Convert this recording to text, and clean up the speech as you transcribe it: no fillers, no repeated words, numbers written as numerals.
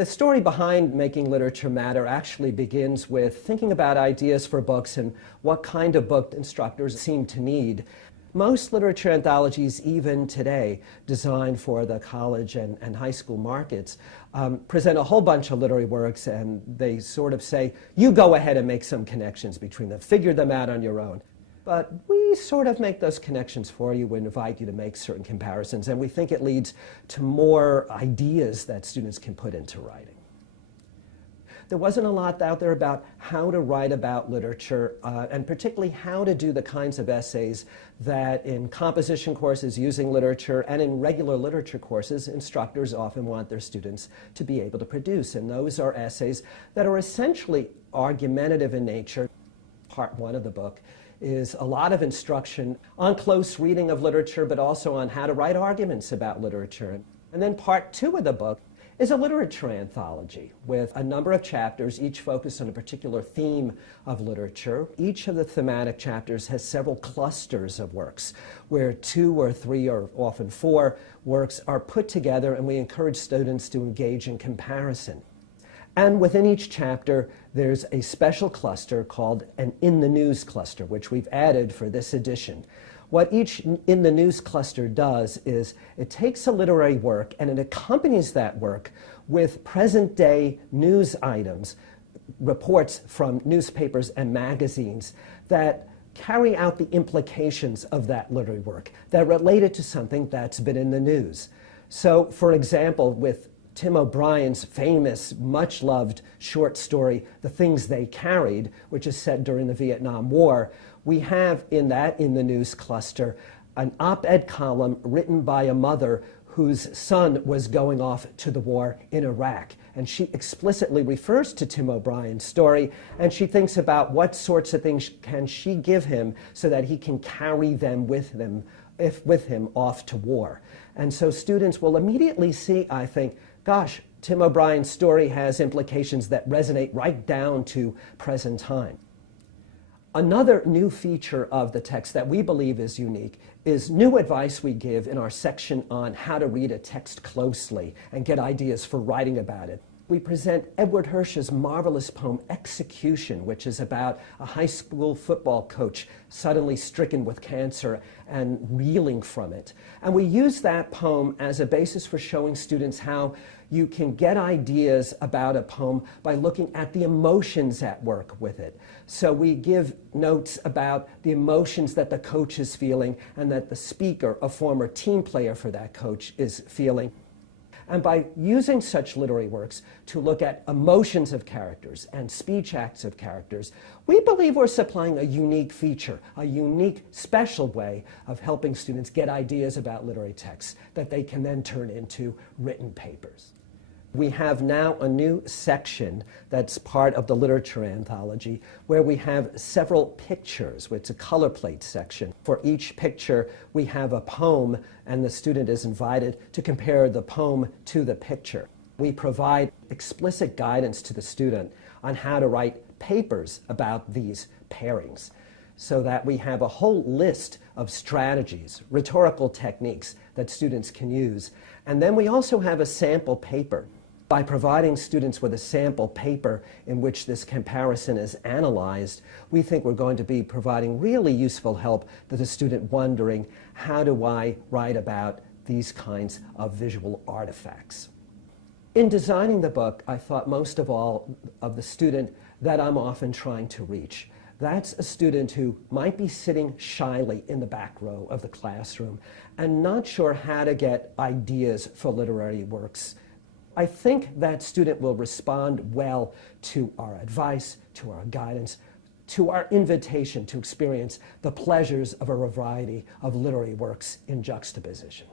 The story behind Making Literature Matter actually begins with thinking about ideas for books and what kind of book instructors seem to need. Most literature anthologies, even today, designed for the college and high school markets, present a whole bunch of literary works, and they sort of say, you go ahead and make some connections between them, figure them out on your own. But we sort of make those connections for you and invite you to make certain comparisons, and we think it leads to more ideas that students can put into writing. There wasn't a lot out there about how to write about literature, and particularly how to do the kinds of essays that in composition courses using literature and in regular literature courses, instructors often want their students to be able to produce. And those are essays that are essentially argumentative in nature. Part one of the book is a lot of instruction on close reading of literature, but also on how to write arguments about literature. And then part two of the book is a literature anthology with a number of chapters, each focused on a particular theme of literature. Each of the thematic chapters has several clusters of works, where 2 or 3 or often 4 works are put together, and we encourage students to engage in comparison. And within each chapter, there's a special cluster called an In the News cluster, which we've added for this edition. What each In the News cluster does is it takes a literary work and it accompanies that work with present-day news items, reports from newspapers and magazines that carry out the implications of that literary work, that relate it to something that's been in the news. So, for example, with Tim O'Brien's famous, much-loved short story, The Things They Carried, which is set during the Vietnam War, we have in the news cluster an op-ed column written by a mother whose son was going off to the war in Iraq. And she explicitly refers to Tim O'Brien's story, and she thinks about what sorts of things can she give him so that he can carry them with him off to war. And so students will immediately see, I think, gosh, Tim O'Brien's story has implications that resonate right down to present time. Another new feature of the text that we believe is unique is new advice we give in our section on how to read a text closely and get ideas for writing about it. We present Edward Hirsch's marvelous poem, Execution, which is about a high school football coach suddenly stricken with cancer and reeling from it. And we use that poem as a basis for showing students how you can get ideas about a poem by looking at the emotions at work with it. So we give notes about the emotions that the coach is feeling and that the speaker, a former team player for that coach, is feeling. And by using such literary works to look at emotions of characters and speech acts of characters, we believe we're supplying a unique feature, a unique, special way of helping students get ideas about literary texts that they can then turn into written papers. We have now a new section that's part of the literature anthology where we have several pictures. It's a color plate section. For each picture, we have a poem, and the student is invited to compare the poem to the picture. We provide explicit guidance to the student on how to write papers about these pairings, so that we have a whole list of strategies, rhetorical techniques that students can use. And then we also have a sample paper. By providing students with a sample paper in which this comparison is analyzed, we think we're going to be providing really useful help to the student wondering, how do I write about these kinds of visual artifacts? In designing the book, I thought most of all of the student that I'm often trying to reach. That's a student who might be sitting shyly in the back row of the classroom and not sure how to get ideas for literary works. I think that student will respond well to our advice, to our guidance, to our invitation to experience the pleasures of a variety of literary works in juxtaposition.